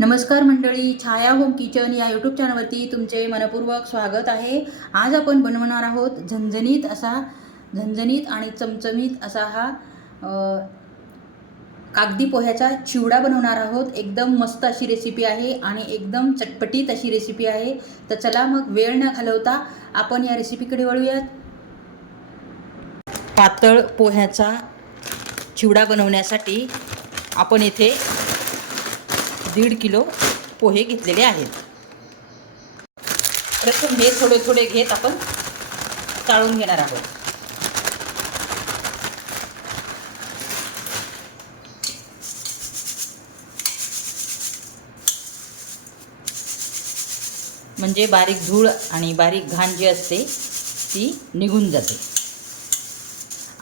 नमस्कार मंडळी, छाया home kitchen या यूट्यूब चॅनलवरती तुमचे मनपूर्वक स्वागत आहे. आज आपण बनवणार आहोत झणझणीत आणि चमचमीत असा हा कागदी पोह्याचा चिवडा बनवणार आहोत. एकदम मस्त अशी रेसिपी आहे आणि एकदम चटपटीत अशी रेसिपी आहे. तर चला मग वेळ न घालवता आपण या रेसिपीकडे वळूयात. पातळ पोह्याचा चिवडा बनवण्यासाठी आपण इथे 1.5 किलो पोहे घेतलेले आहेत. प्रथम हे थोडे थोडे घेत आपण चाळून घेणार आहोत. म्हणजे बारीक धूळ आणि बारीक घाण जी असते ती निघून जाते.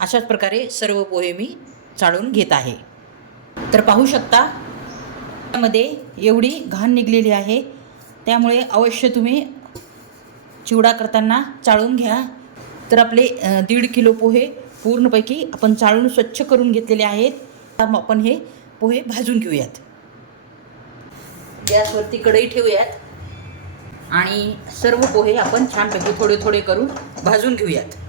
अशाच प्रकारे सर्व पोहे मी चाळून घेत आहे. तर पाहू शकता मध्ये एवढी घाण निघलेली आहे. त्यामुळे अवश्य तुम्ही चिवडा करताना चाळून घ्या. तर आपले 1.5 किलो पोहे पूर्णपैकी आपण चाळून स्वच्छ करून घेतलेले आहेत. आपण हे पोहे भाजून घेऊयात. गॅसवरती कढई ठेवूयात आणि सर्व पोहे आपण छानपैकी थोडे थोडे करून भाजून घेऊयात.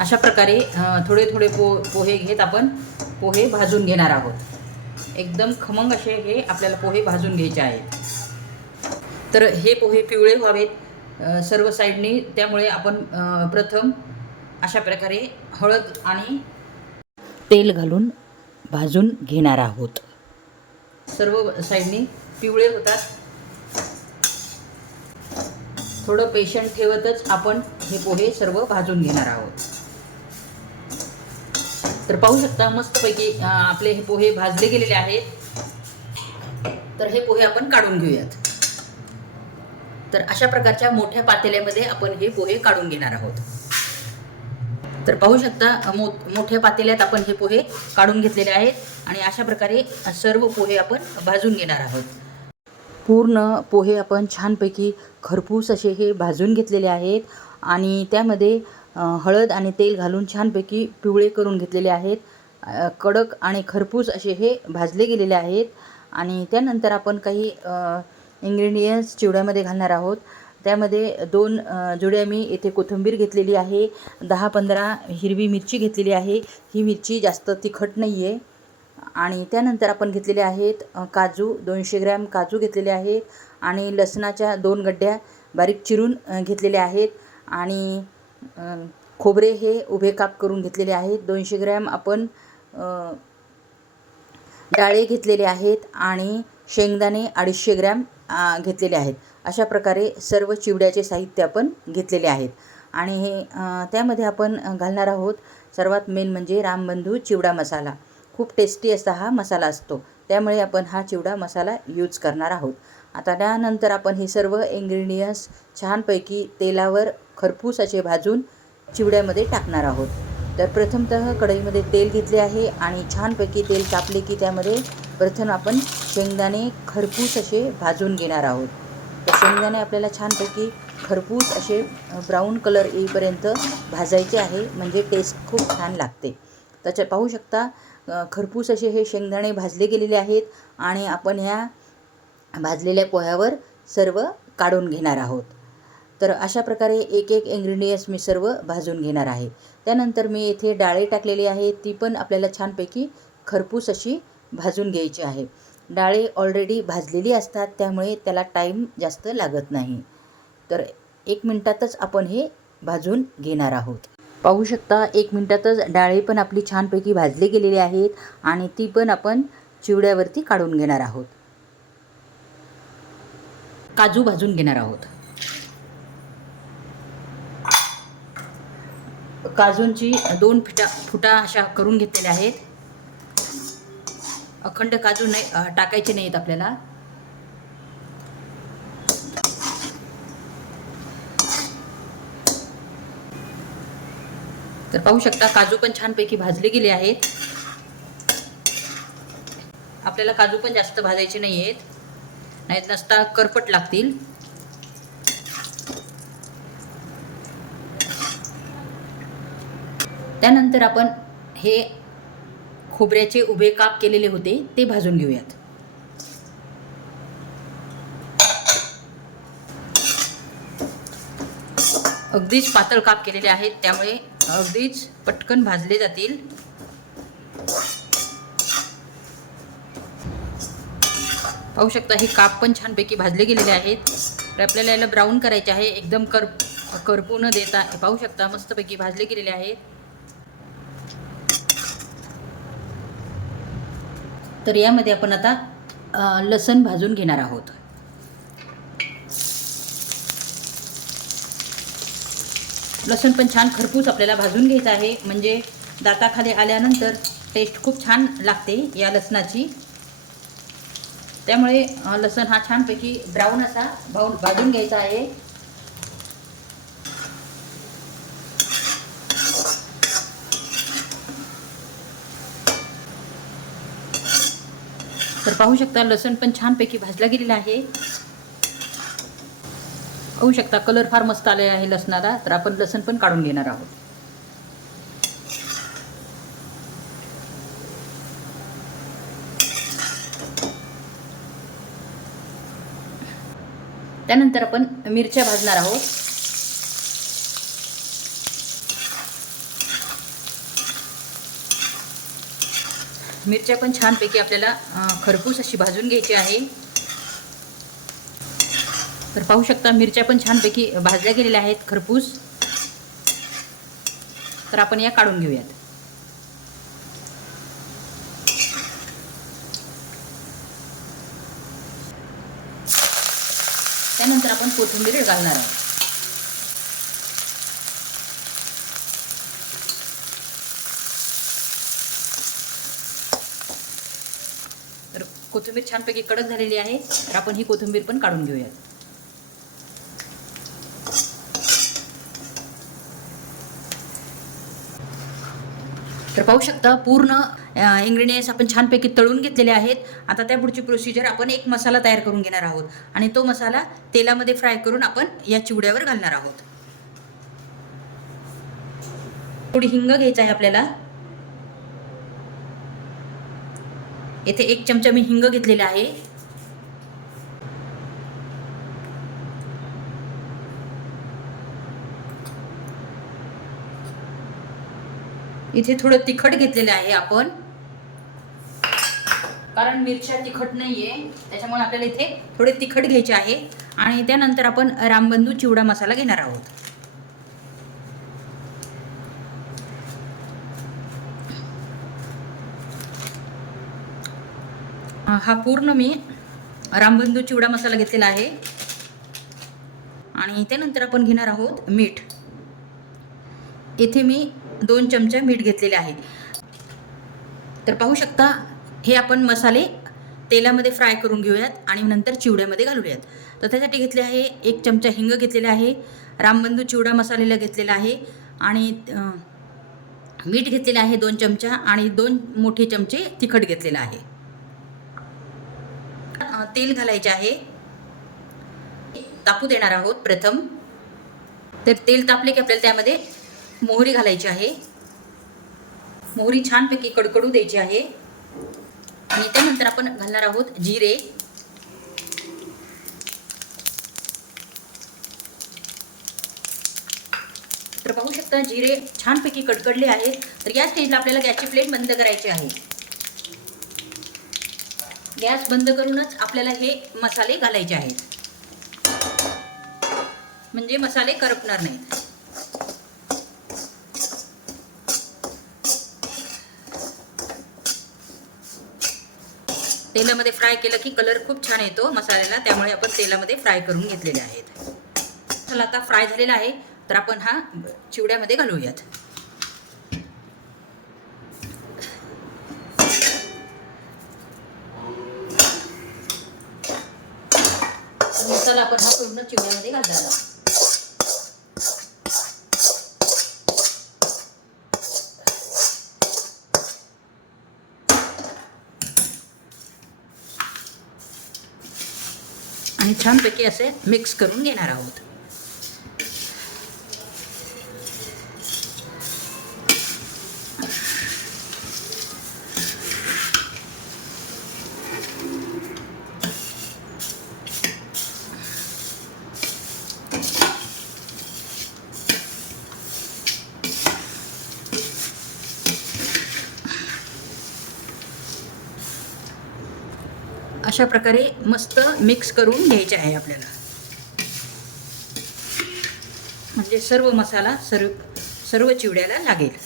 अशा प्रकारे थोडे थोडे पोहे घेत आपण पोहे भाजून घेणार आहोत. एकदम खमंग असे हे आपल्याला पोहे भाजून घ्यायचे आहेत. तर हे पोहे पिवळे व्हावेत सर्व साईडनी. त्यामुळे आपण प्रथम अशा प्रकारे हळद आणि तेल घालून भाजून घेणार आहोत. सर्व साईडनी पिवळे होतात. थोडं पेशंट ठेवतच आपण हे पोहे सर्व भाजून घेणार आहोत. तर पाहू शकता मस्तपैकी आपले हे पोहे भाजले गेलेले आहेत. तर हे पोहे आपण काढून घेऊयात. तर अशा प्रकारच्या मोठ्या पातेल्यामध्ये आपण हे पोहे काढून घेणार आहोत. तर पाहू शकता मोठ्या पातेल्यात आपण हे पोहे काढून घेतलेले आहेत आणि अशा प्रकारे सर्व पोहे आपण भाजून घेणार आहोत. पूर्ण पोहे आपण छानपैकी खरपूस असे हे भाजून घेतलेले आहेत आणि त्यामध्ये हळद आणि तेल घालून छानपैकी पिवळे करून घेतलेले आहेत. कडक आणि खरपूस असे हे भाजले गेलेले आहेत. आणि त्यानंतर आपण काही इंग्रेडियंट्स चिवड्यामध्ये घालणार आहोत. त्यामध्ये 2 जुड्या मी येथे कोथिंबीर घेतलेली आहे. 10-15 हिरवी मिरची घेतलेली आहे. ही मिरची जास्त तिखट नाही आहे. आणि त्यानंतर आपण घेतलेले आहेत काजू, 200 ग्रॅम काजू घेतलेले आहेत आणि लसणाच्या 2 गड्ड्या बारीक चिरून घेतलेल्या आहेत. आणि खोबरे हे उभे काप करून घेतलेले आहेत. 200 ग्रॅम आपण डाळे घेतलेले आहेत आणि शेंगदाणे 250 ग्रॅम घेतलेले आहेत. अशा प्रकारे सर्व चिवड्याचे साहित्य आपण घेतलेले आहेत. आणि हे त्यामध्ये आपण घालणार आहोत सर्वात मेन म्हणजे रामबंधू चिवडा मसाला. खूप टेस्टी असा हा मसाला असतो. त्यामुळे आपण हा चिवडा मसाला यूज करणार आहोत. आता त्यानंतर आपण हे सर्व इंग्रेडियंट्स छानपैकी तेलावर खरपूस असे भाजून चिवड्यामध्ये टाकणार आहोत. तर प्रथमतः कढईमध्ये तेल घेतले आहे आणि छानपैकी तेल तापले की त्यामध्ये प्रथम आपण शेंगदाणे खरपूस असे भाजून घेणार आहोत. तर शेंगदाणे आपल्याला छानपैकी खरपूस असे ब्राऊन कलर येईपर्यंत भाजायचे आहे. म्हणजे टेस्ट खूप छान लागते. त्याच्यात पाहू शकता खरपूस असे हे शेंगदाणे भाजले गेलेले आहेत आणि आपण ह्या भाजलेल्या पोह्यावर सर्व काढून घेणार आहोत. तर अशा प्रकारे एक एक इंग्रेडियंट्स मी सर्व भाजून घेणार आहे. त्यानंतर मी येथे डाळे टाकलेली आहे. ती पण आपल्याला छानपैकी खरपूस अशी भाजून घ्यायची आहे. डाळे ऑलरेडी भाजलेली असतात त्यामुळे त्याला टाईम जास्त लागत नाही. तर 1 मिनिटातच आपण हे भाजून घेणार आहोत. पाहू शकता 1 मिनिटातच डाळे पण आपली छानपैकी भाजली गेलेली आहेत आणि ती पण आपण चिवड्यावरती काढून घेणार आहोत. काजू भाजून घेणार आहोत. काजूंची 2 फुटा अशा करून घेतलेल्या आहेत. अखंड काजू नाही टाकायचे नाहीत आपल्याला. तर पाहू शकता काजू पण छानपैकी भाजले गेले आहेत. आपल्याला काजू पण जास्त भाजायचे नाही आहेत, नाहीत नसता करपट लागतील. त्यानंतर आपण हे खोबऱ्याचे उभे काप केलेले होते ते भाजून घेऊयात. अगदीच पातळ काप केलेले आहेत, त्यामुळे अगदीच पटकन भाजले जातील. पाहू शकता हे काप पण छानपैकी भाजले गेलेले आहेत. तर आपल्याला याला ब्राऊन करायचे आहे, एकदम करपू न देता. पाहू शकता मस्तपैकी भाजले गेलेले आहेत. तर यामध्ये आपण आता लसण भाजून घेणार आहोत. लसण पण छान खरपूस आपल्याला भाजून घ्यायचं आहे, म्हणजे दाताखाली आल्यानंतर टेस्ट खूप छान लागते या लसणाची. त्यामुळे लसण हा छानपैकी ब्राऊन असा भाजून घ्यायचा आहे. तर पाहू शकता लसण पण छानपैकी भाजला गेलेला आहे. पाहू शकता कलर फार मस्त आले आहे लसणाला. तर आपण लसण पण काढून घेणार आहोत. त्यानंतर आपण मिरच्या भाजणार आहोत. मिरच्या पण छानपैकी आपल्याला खरपूस अशी भाजून घ्यायची आहे. तर पाहू शकता मिरच्या पण छानपैकी भाजल्या गेलेल्या आहेत खरपूस. तर आपण या काढून घेऊयात. त्यानंतर आपण कोथिंबीर घालणार आहोत. तर कोथिंबीर छानपैकी कडक झालेली आहे. तर आपण ही कोथिंबीर पण काढून घेऊयात. तर पाहू शकता पूर्ण इंग्रेडियंट्स आपण छानपैकी तळून घेतलेले आहेत. आता त्या पुढची प्रोसिजर, आपण एक मसाला तयार करून घेणार आहोत आणि तो मसाला तेलामध्ये फ्राय करून आपण या चिवड्यावर घालणार आहोत. थोडी हिंग घ्यायचं आहे आपल्याला. येथे 1 चमचा मी हिंग घेतलेला आहे. इथे थोडं तिखट घेतलेलं आहे आपण, कारण मिरच्या तिखट नाहीये, त्याच्यामुळे आपल्याला इथे थोडे तिखट घ्यायचे आहे. आणि त्यानंतर आपण रामबंधू चिवडा मसाला घेणार आहोत. हा पूर्ण मी रामबंधू चिवडा मसाला घेतलेला आहे. आणि त्यानंतर आपण घेणार आहोत मीठ. इथे मी 2 चमचे मीठ घेतलेले आहे. तर पाहू शकता हे आपण मसाले तेलामध्ये फ्राय करून घेऊयात आणि नंतर चिवड्यामध्ये घालूयात. तर त्यासाठी घेतले आहे 1 चमचा हिंग घेतलेला आहे, रामबंधू चिवडा मसाल्याला घेतलेला आहे आणि मीठ घेतलेले आहे 2 चमचा आणि 2 मोठे चमचे तिखट घेतलेला आहे. तेल घालायचे आहे. तापू देणार आहोत प्रथम. तर तेल तापले की आपल्याला त्यामध्ये मोहरी घालायची आहे. मोहरी छानपैकी कडकडू द्यायची आहे. आणि त्यानंतर आपण घालणार आहोत जिरे. तर पाहू शकता जिरे छानपैकी कडकडले आहेत. तर या स्टेजला आपल्याला गॅसची फ्लेम बंद करायची आहे. गॅस बंद करूनच आपल्याला हे मसाले घालायचे आहेत, म्हणजे मसाले करपणार नाहीत. तेलामध्ये फ्राय केलं की कलर खूप छान येतो मसाल्याला, त्यामुळे आपण तेलामध्ये फ्राय करून घेतलेले आहेत. चला आता फ्राय झालेला आहे, तर आपण हा चिवड्यामध्ये घालूयात. मसाला आपण हा पूर्ण चिवड्यामध्ये घालणार आहोत. आणि छानपैकी असे मिक्स करून घेणार आहोत. अशा प्रकारे मस्त मिक्स करून घ्यायचे आहे आपल्याला, म्हणजे सर्व मसाला सर्व चिवड्याला लागेल.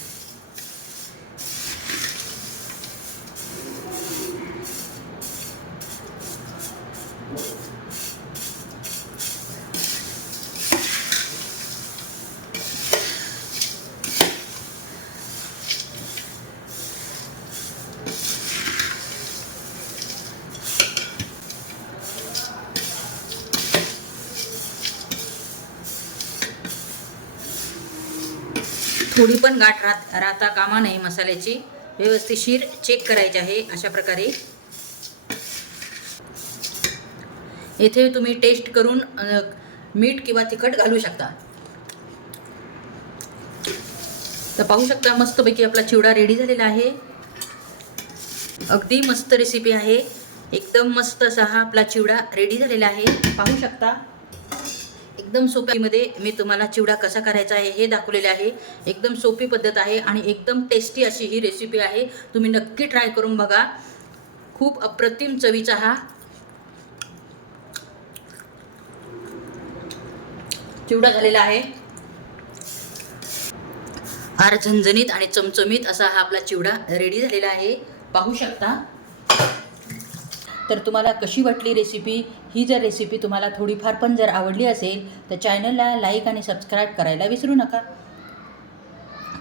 थोडी पण गाठ राहता कामा नये. मसाल्याची व्यवस्थितशीर चेक करायची आहे. अशा प्रकारे येथे तुम्ही टेस्ट करून मीठ किंवा तिखट घालू शकता. तर पाहू शकता मस्तपैकी आपला चिवडा रेडी झालेला आहे. अगदी मस्त रेसिपी आहे. एकदम मस्त असा हा आपला चिवडा रेडी झालेला आहे. पाहू शकता एकदम सोपीमध्ये मी तुम्हाला चिवडा कसा करायचा आहे हे दाखवलेले आहे. एकदम सोपी पद्धत आहे आणि एकदम टेस्टी अशी ही रेसिपी आहे. तुम्ही नक्की ट्राय करून बघा. खूप अप्रतिम चवीचा हा चिवडा झालेला आहे. फार झणझणीत आणि चमचमीत असा हा आपला चिवडा रेडी झालेला आहे. पाहू शकता. तर तुम्हाला कशी वाटली रेसिपी? ही जर रेसिपी तुम्हाला थोडीफार पण जर आवडली असेल तर चॅनलला लाईक आणि सबस्क्राईब करायला विसरू नका.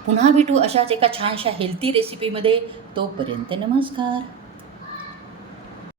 पुन्हा भेटू अशाच एका छानशा हेल्थी रेसिपीमध्ये. तोपर्यंत नमस्कार.